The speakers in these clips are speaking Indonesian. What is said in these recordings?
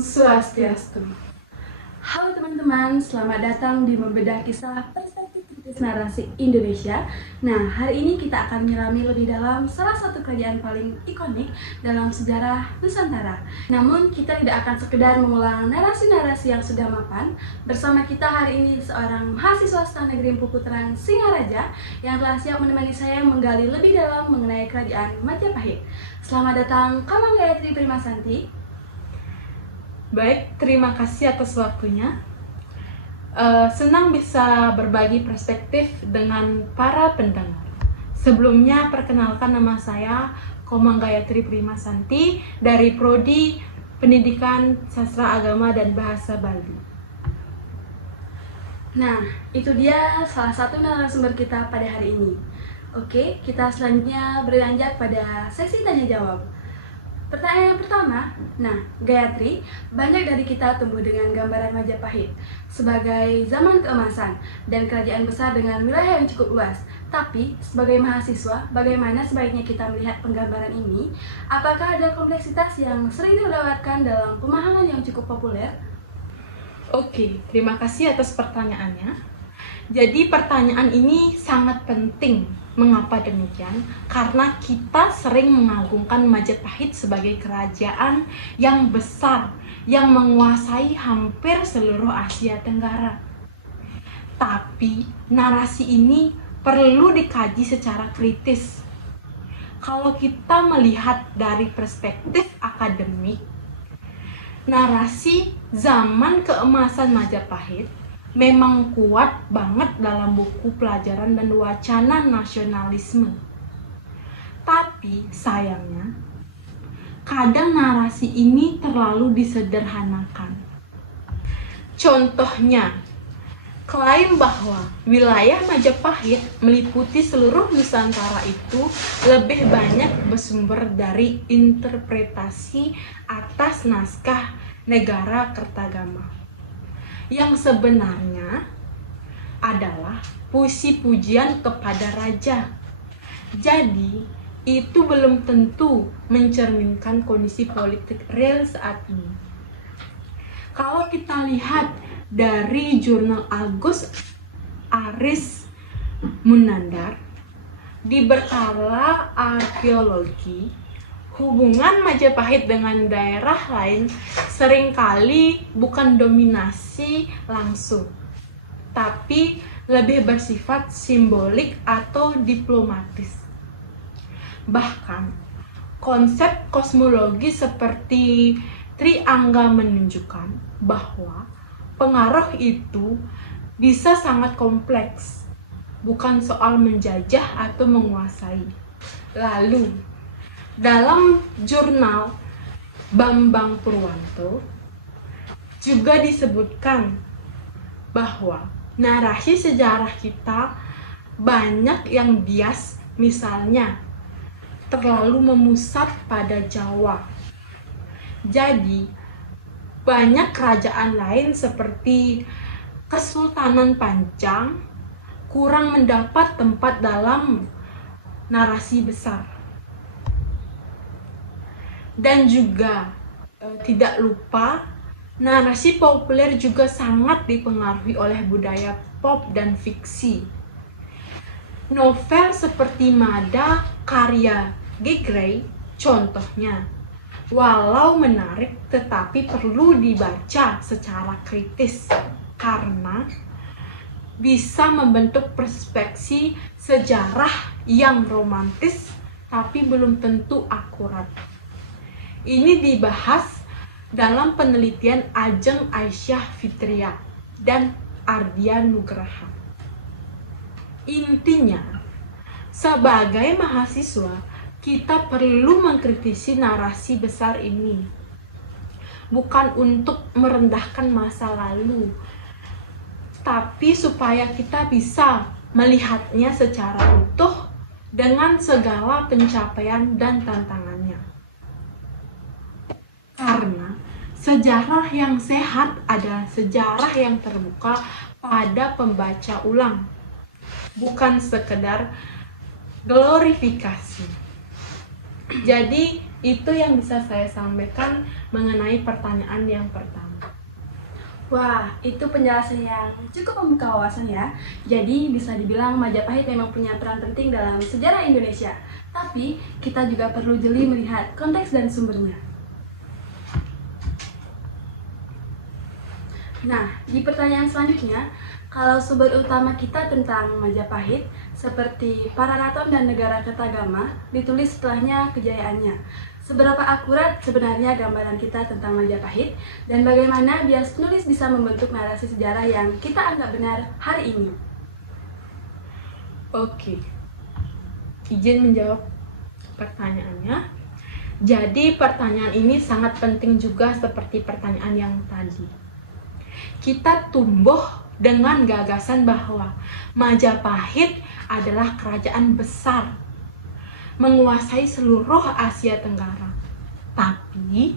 Swastiastu. Halo teman-teman, selamat datang di Membedah Kisah Perspektif Kritis Narasi Indonesia. Nah, hari ini kita akan menyelami lebih dalam salah satu kerajaan paling ikonik dalam sejarah Nusantara. Namun, kita tidak akan sekedar mengulang narasi-narasi yang sudah mapan. Bersama kita hari ini seorang mahasiswa Sekolah Negeri Empu Puteran Singaraja yang telah siap menemani saya menggali lebih dalam mengenai kerajaan Majapahit. Selamat datang, Kamang Gayatri Primasanti. Baik, terima kasih atas waktunya. Senang bisa berbagi perspektif dengan para pendengar. Sebelumnya, perkenalkan nama saya Komang Gayatri Primasanti dari Prodi Pendidikan Sastra Agama dan Bahasa Bali. Nah, itu dia salah satu narasumber kita pada hari ini. Oke, kita selanjutnya beranjak pada sesi tanya-jawab. Pertanyaan yang pertama, Gayatri, banyak dari kita tumbuh dengan gambaran Majapahit sebagai zaman keemasan dan kerajaan besar dengan wilayah yang cukup luas. Tapi, sebagai mahasiswa, bagaimana sebaiknya kita melihat penggambaran ini? Apakah ada kompleksitas yang sering dilewatkan dalam pemahaman yang cukup populer? Oke, terima kasih atas pertanyaannya. Jadi pertanyaan ini sangat penting. Mengapa demikian? Karena kita sering mengagungkan Majapahit sebagai kerajaan yang besar, yang menguasai hampir seluruh Asia Tenggara. Tapi narasi ini perlu dikaji secara kritis. Kalau kita melihat dari perspektif akademik, narasi zaman keemasan Majapahit memang kuat banget dalam buku pelajaran dan wacana nasionalisme. Tapi sayangnya, kadang narasi ini terlalu disederhanakan. Contohnya, klaim bahwa wilayah Majapahit meliputi seluruh Nusantara itu lebih banyak bersumber dari interpretasi atas naskah Negara Kertagama, yang sebenarnya adalah puji-pujian kepada raja. Jadi, itu belum tentu mencerminkan kondisi politik real saat ini. Kalau kita lihat dari jurnal Agus Aris Munandar, di berkala arkeologi, hubungan Majapahit dengan daerah lain seringkali bukan dominasi langsung, tapi lebih bersifat simbolik atau diplomatis. Bahkan, konsep kosmologi seperti Triangga menunjukkan bahwa pengaruh itu bisa sangat kompleks, bukan soal menjajah atau menguasai. Lalu, dalam jurnal Bambang Purwanto juga disebutkan bahwa narasi sejarah kita banyak yang bias, misalnya terlalu memusat pada Jawa. Jadi, banyak kerajaan lain seperti Kesultanan Panjang kurang mendapat tempat dalam narasi besar. Dan juga tidak lupa, narasi populer juga sangat dipengaruhi oleh budaya pop dan fiksi. Novel seperti Mada karya G. Gray contohnya, walau menarik tetapi perlu dibaca secara kritis karena bisa membentuk perspektif sejarah yang romantis tapi belum tentu akurat. Ini dibahas dalam penelitian Ajeng Aisyah Fitria dan Ardian Nugraha. Intinya, sebagai mahasiswa, kita perlu mengkritisi narasi besar ini. Bukan untuk merendahkan masa lalu, tapi supaya kita bisa melihatnya secara utuh dengan segala pencapaian dan tantangannya. Karena sejarah yang sehat adalah sejarah yang terbuka pada pembaca ulang, bukan sekedar glorifikasi. Jadi Itu yang bisa saya sampaikan mengenai pertanyaan yang pertama. Wah, itu penjelasan yang cukup membuka wawasan ya. Jadi bisa dibilang Majapahit memang punya peran penting dalam sejarah Indonesia. Tapi kita juga perlu jeli melihat konteks dan sumbernya. Nah, di pertanyaan selanjutnya, kalau sumber utama kita tentang Majapahit, seperti Pararaton dan Negara Kertagama, ditulis setelahnya kejayaannya. Seberapa akurat sebenarnya gambaran kita tentang Majapahit, dan bagaimana bias penulis bisa membentuk narasi sejarah yang kita anggap benar hari ini? Oke, izin menjawab pertanyaannya. Jadi pertanyaan ini sangat penting juga seperti pertanyaan yang tadi. Kita tumbuh dengan gagasan bahwa Majapahit adalah kerajaan besar, menguasai seluruh Asia Tenggara. Tapi,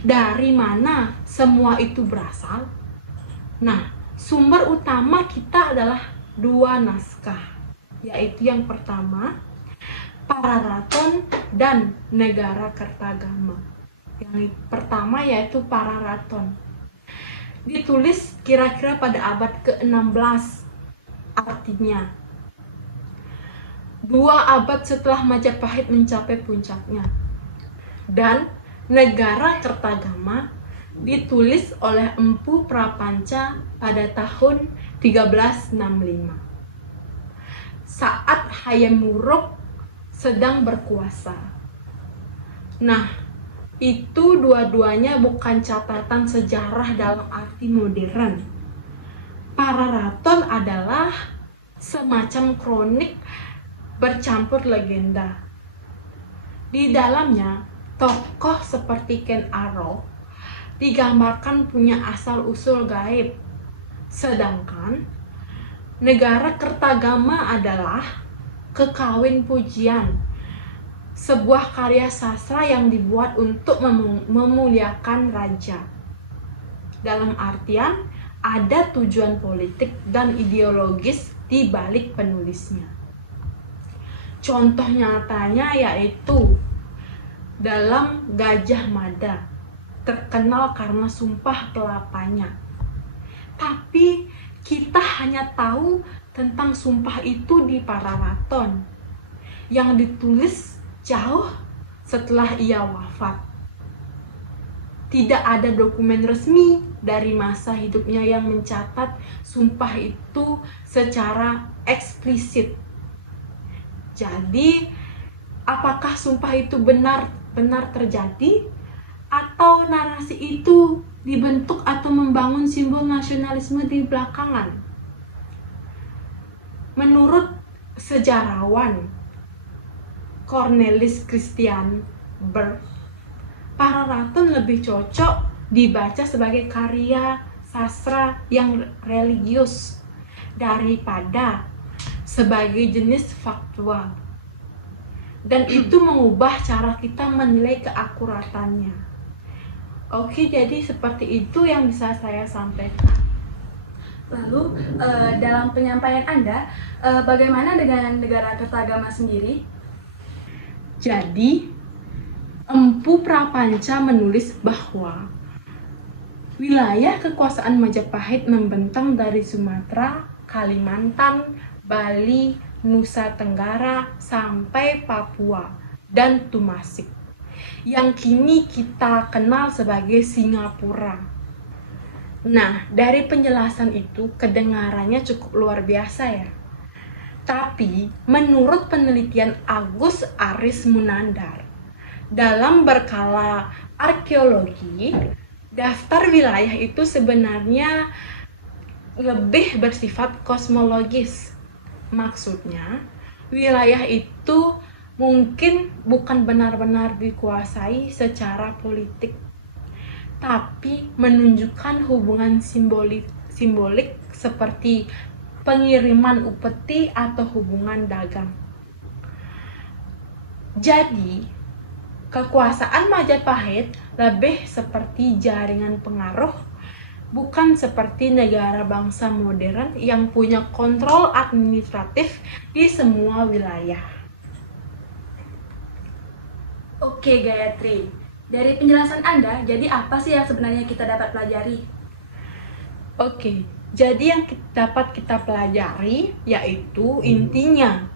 dari mana semua itu berasal? Nah, sumber utama kita adalah dua naskah, yaitu yang pertama, Pararaton dan Negara Kertagama. Yang pertama yaitu Pararaton. Ditulis kira-kira pada abad ke-16, artinya 2 abad setelah Majapahit mencapai puncaknya. Dan Negara Kertagama ditulis oleh Empu Prapanca pada tahun 1365. Saat Hayam Wuruk sedang berkuasa. Nah, itu dua-duanya bukan catatan sejarah dalam arti modern. Pararaton adalah semacam kronik bercampur legenda. Di dalamnya, tokoh seperti Ken Arok digambarkan punya asal-usul gaib. Sedangkan Negara Kertagama adalah Kekawin Pujian, sebuah karya sastra yang dibuat untuk memuliakan raja. Dalam artian, ada tujuan politik dan ideologis di balik penulisnya. Contoh nyatanya yaitu dalam Gajah Mada, terkenal karena sumpah kelapanya. Tapi kita hanya tahu tentang sumpah itu di Pararaton, yang ditulis jauh setelah ia wafat. Tidak ada dokumen resmi dari masa hidupnya yang mencatat sumpah itu secara eksplisit. Jadi, apakah sumpah itu benar-benar terjadi? Atau narasi itu dibentuk atau membangun simbol nasionalisme di belakangan? Menurut sejarawan Cornelis Christian Berg, Pararaton lebih cocok dibaca sebagai karya sastra yang religius daripada sebagai jenis faktual, dan itu mengubah cara kita menilai keakuratannya. Oke, jadi seperti itu yang bisa saya sampaikan. Lalu, dalam penyampaian Anda, bagaimana dengan Negara Kertagama sendiri? Jadi, Empu Prapanca menulis bahwa wilayah kekuasaan Majapahit membentang dari Sumatera, Kalimantan, Bali, Nusa Tenggara, sampai Papua, dan Tumasik, yang kini kita kenal sebagai Singapura. Nah, dari penjelasan itu kedengarannya cukup luar biasa ya. Tapi, menurut penelitian Agus Aris Munandar, dalam berkala arkeologi, daftar wilayah itu sebenarnya lebih bersifat kosmologis. Maksudnya, wilayah itu mungkin bukan benar-benar dikuasai secara politik, tapi menunjukkan hubungan simbolik seperti pengiriman upeti atau hubungan dagang. Jadi, kekuasaan Majapahit lebih seperti jaringan pengaruh, bukan seperti negara bangsa modern yang punya kontrol administratif di semua wilayah. Oke Gayatri, dari penjelasan Anda, jadi apa sih yang sebenarnya kita dapat pelajari? Oke, jadi yang dapat kita pelajari yaitu intinya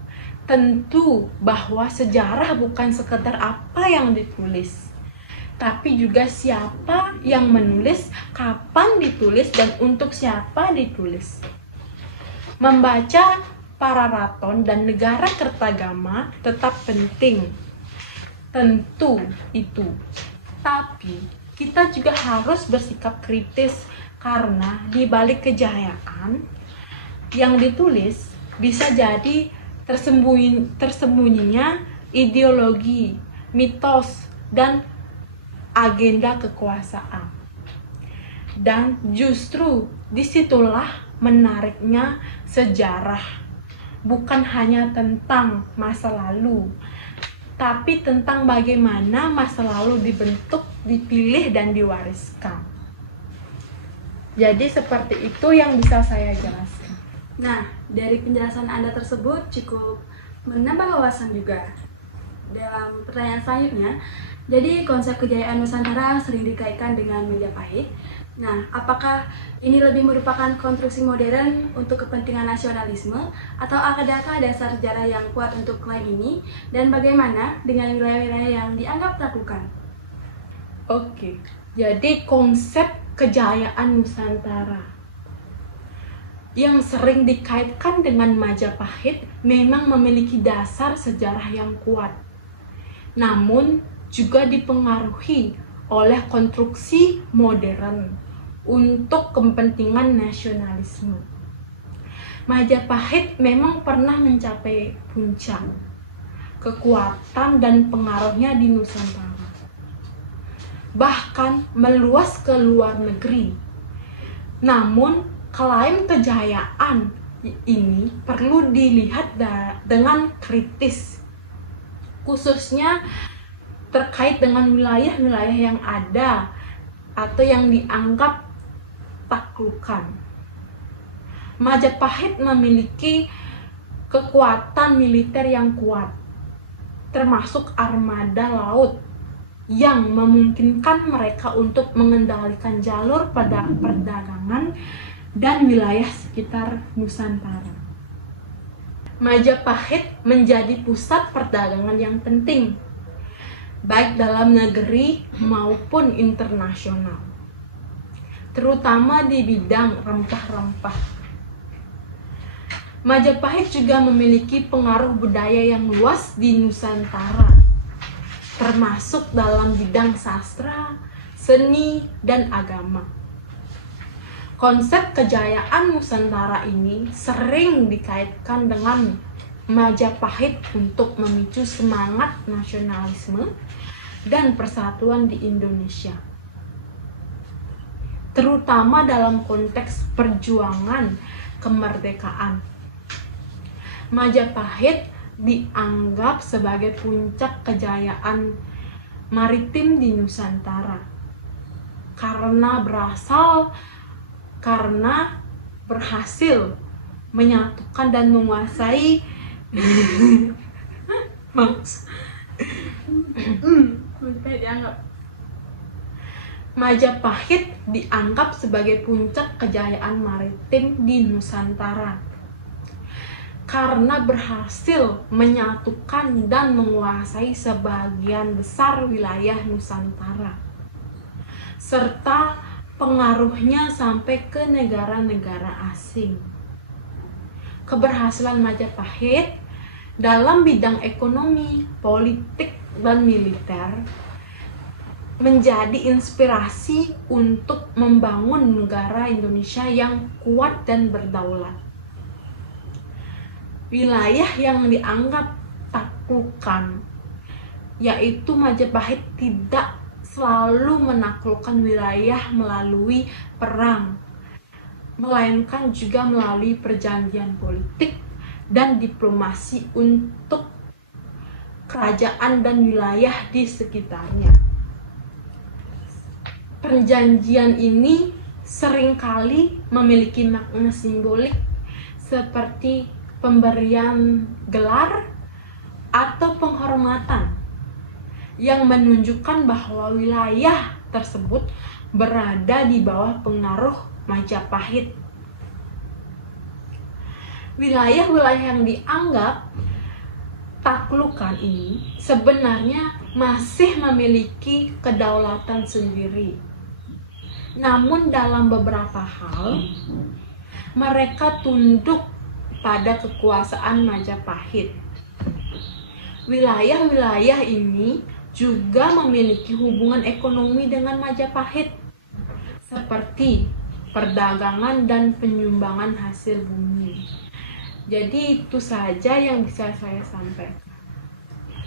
tentu bahwa sejarah bukan sekedar apa yang ditulis, tapi juga siapa yang menulis, kapan ditulis, dan untuk siapa ditulis. Membaca para raton dan negara kertagama tetap penting, tentu itu. Tapi kita juga harus bersikap kritis karena di balik kejayaan yang ditulis bisa jadi tersembunyinya ideologi, mitos, dan agenda kekuasaan. Dan justru disitulah menariknya sejarah. Bukan hanya tentang masa lalu, tapi tentang bagaimana masa lalu dibentuk, dipilih, dan diwariskan. Jadi seperti itu yang bisa saya jelaskan. Nah, dari penjelasan Anda tersebut cukup menambah wawasan juga. Dalam pertanyaan selanjutnya, jadi konsep kejayaan Nusantara sering dikaitkan dengan Majapahit. Nah, apakah ini lebih merupakan konstruksi modern untuk kepentingan nasionalisme atau adakah dasar sejarah yang kuat untuk klaim ini? Dan bagaimana dengan wilayah-wilayah yang dianggap taklukan? Oke, jadi konsep kejayaan Nusantara yang sering dikaitkan dengan Majapahit memang memiliki dasar sejarah yang kuat, namun juga dipengaruhi oleh konstruksi modern untuk kepentingan nasionalisme. Majapahit memang pernah mencapai puncak kekuatan dan pengaruhnya di Nusantara, bahkan meluas ke luar negeri. Namun, klaim kejayaan ini perlu dilihat dengan kritis, khususnya terkait dengan wilayah-wilayah yang ada atau yang dianggap taklukan. Majapahit memiliki kekuatan militer yang kuat, termasuk armada laut yang memungkinkan mereka untuk mengendalikan jalur pada perdagangan dan wilayah sekitar Nusantara. Majapahit menjadi pusat perdagangan yang penting, baik dalam negeri maupun internasional, terutama di bidang rempah-rempah. Majapahit juga memiliki pengaruh budaya yang luas di Nusantara, termasuk dalam bidang sastra, seni, dan agama. Konsep kejayaan Nusantara ini sering dikaitkan dengan Majapahit untuk memicu semangat nasionalisme dan persatuan di Indonesia, terutama dalam konteks perjuangan kemerdekaan. Majapahit dianggap sebagai puncak kejayaan maritim di Nusantara karena berhasil menyatukan dan menguasai Majapahit dianggap sebagai puncak kejayaan maritim di Nusantara karena berhasil menyatukan dan menguasai sebagian besar wilayah Nusantara, serta pengaruhnya sampai ke negara-negara asing. Keberhasilan Majapahit dalam bidang ekonomi, politik, dan militer menjadi inspirasi untuk membangun negara Indonesia yang kuat dan berdaulat. Wilayah yang dianggap taklukan, yaitu Majapahit tidak selalu menaklukkan wilayah melalui perang, melainkan juga melalui perjanjian politik dan diplomasi untuk kerajaan dan wilayah di sekitarnya. Perjanjian ini seringkali memiliki makna simbolik seperti pemberian gelar atau penghormatan yang menunjukkan bahwa wilayah tersebut berada di bawah pengaruh Majapahit. Wilayah-wilayah yang dianggap taklukan ini sebenarnya masih memiliki kedaulatan sendiri. Namun dalam beberapa hal mereka tunduk pada kekuasaan Majapahit. Wilayah-wilayah ini juga memiliki hubungan ekonomi dengan Majapahit, seperti perdagangan dan penyumbangan hasil bumi. Jadi itu saja yang bisa saya sampaikan.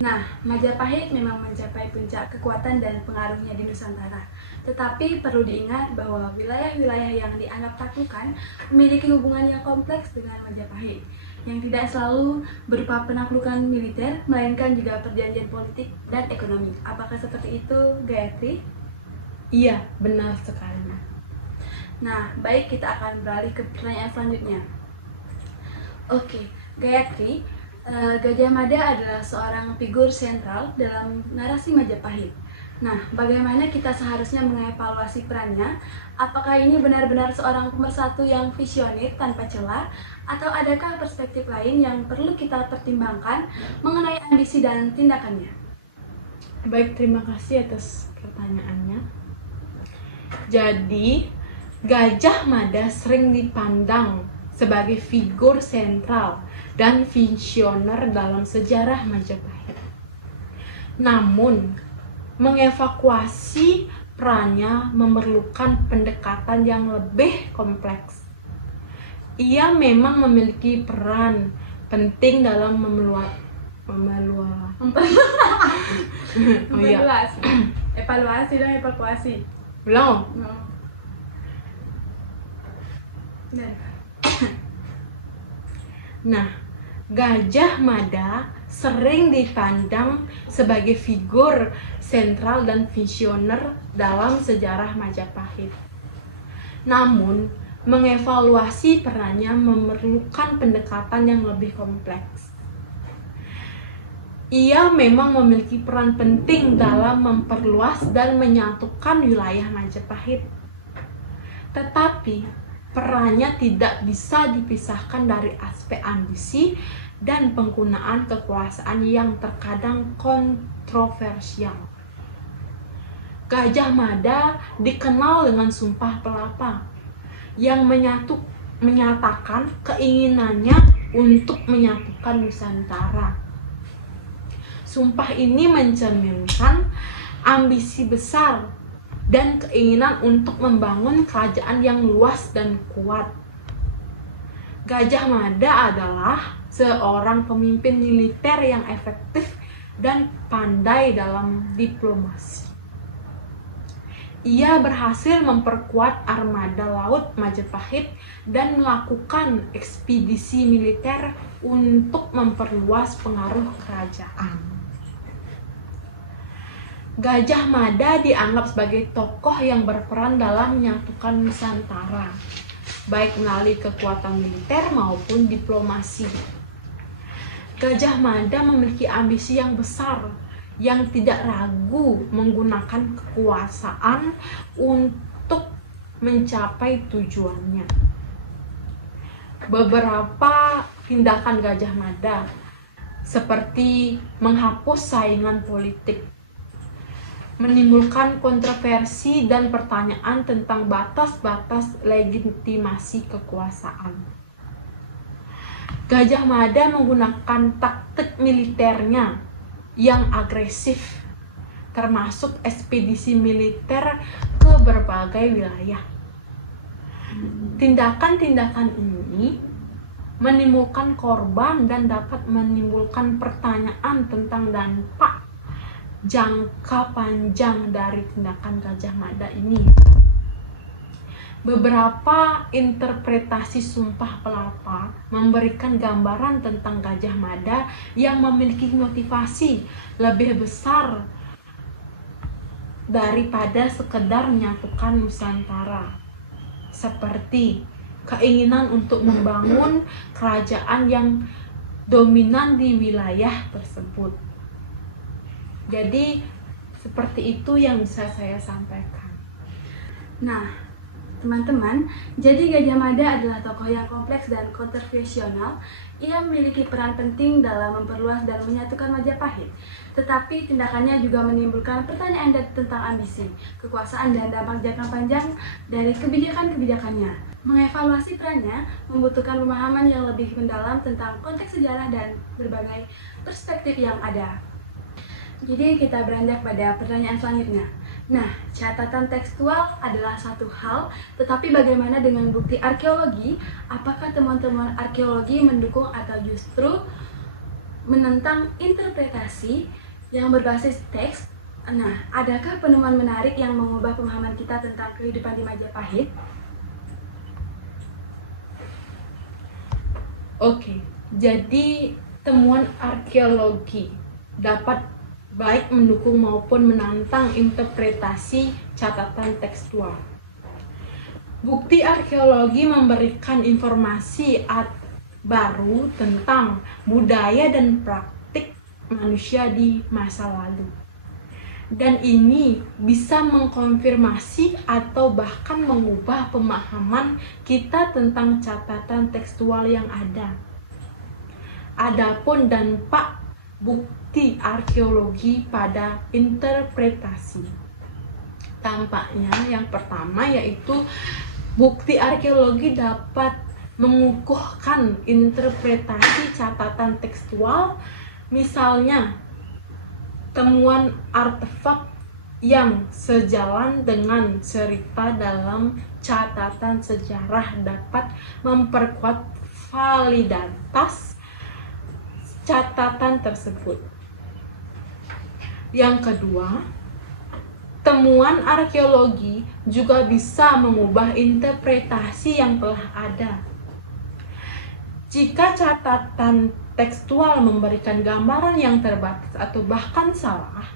Nah, Majapahit memang mencapai puncak kekuatan dan pengaruhnya di Nusantara. Tetapi perlu diingat bahwa wilayah-wilayah yang dianggap taklukan memiliki hubungan yang kompleks dengan Majapahit, yang tidak selalu berupa penaklukan militer, melainkan juga perjanjian politik dan ekonomi. Apakah seperti itu, Gayatri? Iya, benar sekali. Nah, baik, kita akan beralih ke pertanyaan selanjutnya. Oke, Gayatri, Gajah Mada adalah seorang figur sentral dalam narasi Majapahit. Nah, bagaimana kita seharusnya mengevaluasi perannya? Apakah ini benar-benar seorang pemersatu yang visioner tanpa celah, atau adakah perspektif lain yang perlu kita pertimbangkan mengenai ambisi dan tindakannya? Baik, terima kasih atas pertanyaannya. Jadi, Gajah Mada sering dipandang sebagai figur sentral dan visioner dalam sejarah Majapahit. Namun, mengevakuasi perannya memerlukan pendekatan yang lebih kompleks. Ia memang memiliki peran penting dalam Evaluasi dan evakuasi. Belum? Nah, Gajah Mada sering dipandang sebagai figur sentral dan visioner dalam sejarah Majapahit. Namun, mengevaluasi perannya memerlukan pendekatan yang lebih kompleks. Ia memang memiliki peran penting dalam memperluas dan menyatukan wilayah Majapahit. Tetapi, perannya tidak bisa dipisahkan dari aspek ambisi dan penggunaan kekuasaan yang terkadang kontroversial. Gajah Mada dikenal dengan Sumpah Pelapa yang menyatakan keinginannya untuk menyatukan Nusantara. Sumpah ini mencerminkan ambisi besar dan keinginan untuk membangun kerajaan yang luas dan kuat. Gajah Mada adalah seorang pemimpin militer yang efektif dan pandai dalam diplomasi. Ia berhasil memperkuat armada laut Majapahit dan melakukan ekspedisi militer untuk memperluas pengaruh kerajaan. Gajah Mada dianggap sebagai tokoh yang berperan dalam menyatukan Nusantara, baik melalui kekuatan militer maupun diplomasi. Gajah Mada memiliki ambisi yang besar, yang tidak ragu menggunakan kekuasaan untuk mencapai tujuannya. Beberapa tindakan Gajah Mada seperti menghapus saingan politik, menimbulkan kontroversi dan pertanyaan tentang batas-batas legitimasi kekuasaan. Gajah Mada menggunakan taktik militernya yang agresif, termasuk ekspedisi militer ke berbagai wilayah. Tindakan-tindakan ini menimbulkan korban dan dapat menimbulkan pertanyaan tentang dampak jangka panjang dari tindakan Gajah Mada ini. Beberapa interpretasi Sumpah Pelapa memberikan gambaran tentang Gajah Mada yang memiliki motivasi lebih besar daripada sekedar menyatukan Nusantara, seperti keinginan untuk membangun kerajaan yang dominan di wilayah tersebut. Jadi Seperti itu yang bisa saya sampaikan. Nah, teman-teman, jadi Gajah Mada adalah tokoh yang kompleks dan kontroversial. Ia memiliki peran penting dalam memperluas dan menyatukan Majapahit. Tetapi tindakannya juga menimbulkan pertanyaan tentang ambisi, kekuasaan, dan dampak jangka panjang dari kebijakan-kebijakannya. Mengevaluasi perannya membutuhkan pemahaman yang lebih mendalam tentang konteks sejarah dan berbagai perspektif yang ada. Jadi kita beranjak pada pertanyaan selanjutnya. Nah, catatan tekstual adalah satu hal, tetapi bagaimana dengan bukti arkeologi? Apakah temuan-temuan arkeologi mendukung atau justru menentang interpretasi yang berbasis teks? Nah, adakah penemuan menarik yang mengubah pemahaman kita tentang kehidupan di Majapahit? Oke, jadi temuan arkeologi dapat baik mendukung maupun menantang interpretasi catatan tekstual. Bukti arkeologi memberikan informasi baru tentang budaya dan praktik manusia di masa lalu. Dan ini bisa mengkonfirmasi atau bahkan mengubah pemahaman kita tentang catatan tekstual yang ada. Adapun dampak bukti arkeologi pada interpretasi. Tampaknya yang pertama yaitu bukti arkeologi dapat mengukuhkan interpretasi catatan tekstual, misalnya temuan artefak yang sejalan dengan cerita dalam catatan sejarah dapat memperkuat validitas catatan tersebut. Yang kedua, temuan arkeologi juga bisa mengubah interpretasi yang telah ada. Jika catatan tekstual memberikan gambaran yang terbatas atau bahkan salah,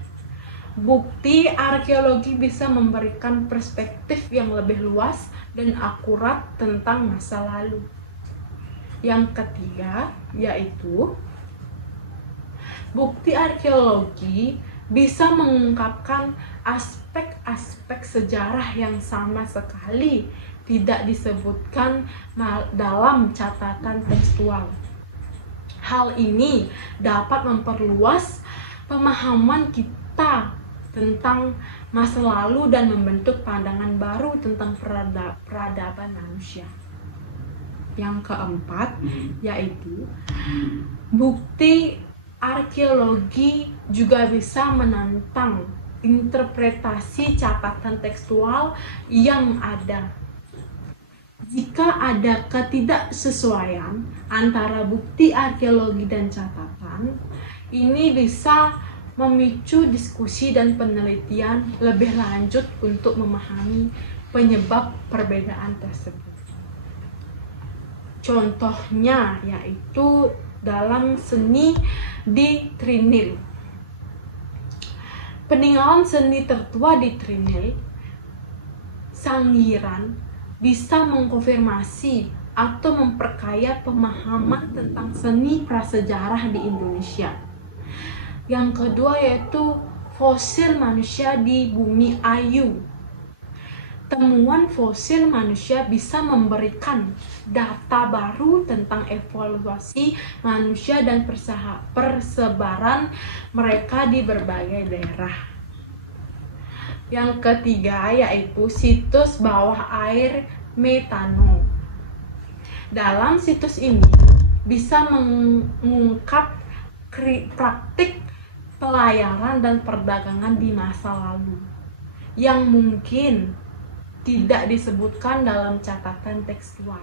bukti arkeologi bisa memberikan perspektif yang lebih luas dan akurat tentang masa lalu. Yang ketiga, yaitu bukti arkeologi bisa mengungkapkan aspek-aspek sejarah yang sama sekali tidak disebutkan dalam catatan tekstual. Hal ini dapat memperluas pemahaman kita tentang masa lalu dan membentuk pandangan baru tentang peradaban manusia. Yang keempat, yaitu bukti arkeologi juga bisa menantang interpretasi catatan tekstual yang ada. Jika ada ketidaksesuaian antara bukti arkeologi dan catatan, ini bisa memicu diskusi dan penelitian lebih lanjut untuk memahami penyebab perbedaan tersebut. Contohnya yaitu dalam seni di Trinil. Peninggalan seni tertua di Trinil, Sangiran, bisa mengkonfirmasi atau memperkaya pemahaman tentang seni prasejarah di Indonesia. Yang kedua yaitu fosil manusia di Bumi Ayu. Temuan fosil manusia bisa memberikan data baru tentang evolusi manusia dan persebaran mereka di berbagai daerah. Yang ketiga yaitu situs bawah air Metano. Dalam situs ini bisa mengungkap praktik pelayaran dan perdagangan di masa lalu yang mungkin tidak disebutkan dalam catatan tekstual.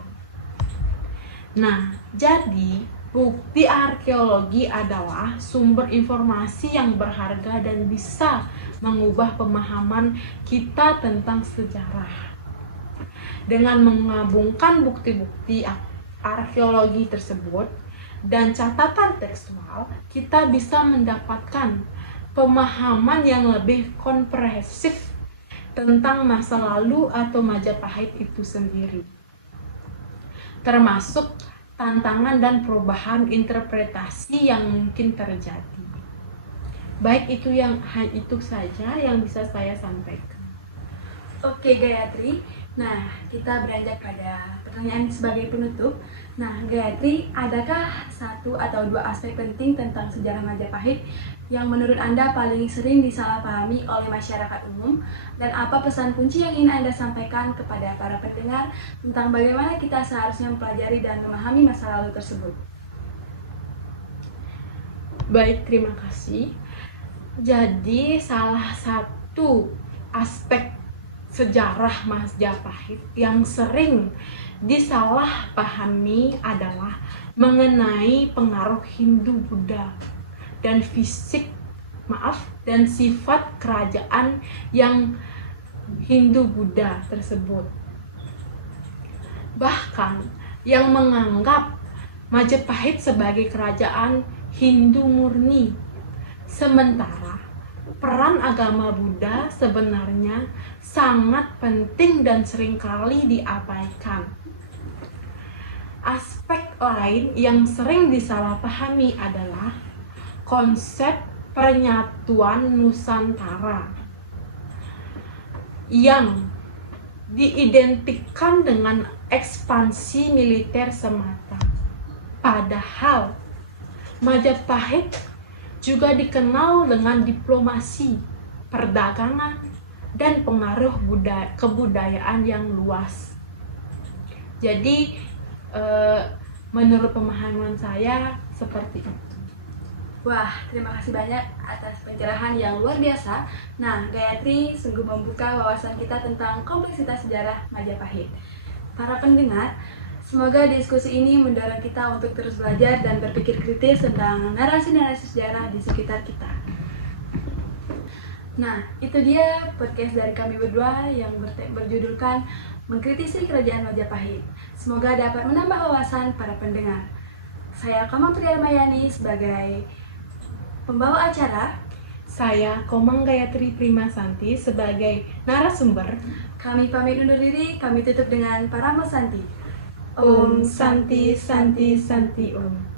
Nah, jadi bukti arkeologi adalah sumber informasi yang berharga dan bisa mengubah pemahaman kita tentang sejarah. Dengan menggabungkan bukti-bukti arkeologi tersebut dan catatan tekstual, kita bisa mendapatkan pemahaman yang lebih komprehensif tentang masa lalu atau Majapahit itu sendiri, termasuk tantangan dan perubahan interpretasi yang mungkin terjadi. Baik, itu saja yang bisa saya sampaikan. Oke Gayatri, nah kita beranjak pada pertanyaan sebagai penutup. Nah Gayatri, adakah satu atau dua aspek penting tentang sejarah Majapahit yang menurut Anda paling sering disalahpahami oleh masyarakat umum? Dan apa pesan kunci yang ingin Anda sampaikan kepada para pendengar tentang bagaimana kita seharusnya mempelajari dan memahami masa lalu tersebut? Baik, terima kasih. Jadi salah satu aspek sejarah Majapahit yang sering disalahpahami adalah mengenai pengaruh Hindu-Buddha dan dan sifat kerajaan yang Hindu-Buddha tersebut. Bahkan yang menganggap Majapahit sebagai kerajaan Hindu murni, sementara peran agama Buddha sebenarnya sangat penting dan seringkali diabaikan. Aspek lain yang sering disalahpahami adalah konsep penyatuan Nusantara yang diidentikan dengan ekspansi militer semata. Padahal Majapahit juga dikenal dengan diplomasi, perdagangan, dan pengaruh kebudayaan yang luas. Jadi, menurut pemahaman saya seperti itu. Wah, terima kasih banyak atas pencerahan yang luar biasa. Nah, Gayatri sungguh membuka wawasan kita tentang kompleksitas sejarah Majapahit. Para pendengar, semoga diskusi ini mendorong kita untuk terus belajar dan berpikir kritis tentang narasi-narasi sejarah di sekitar kita. Nah, itu dia podcast dari kami berdua yang berjudulkan Mengkritisi Kerajaan Majapahit. Semoga dapat menambah wawasan para pendengar. Saya Komang Priyamayani sebagai pembawa acara. Saya Komang Gayatri Primasanti sebagai narasumber. Kami pamit undur diri, kami tutup dengan Paramo Santi. Om Santi Santi Santi Om.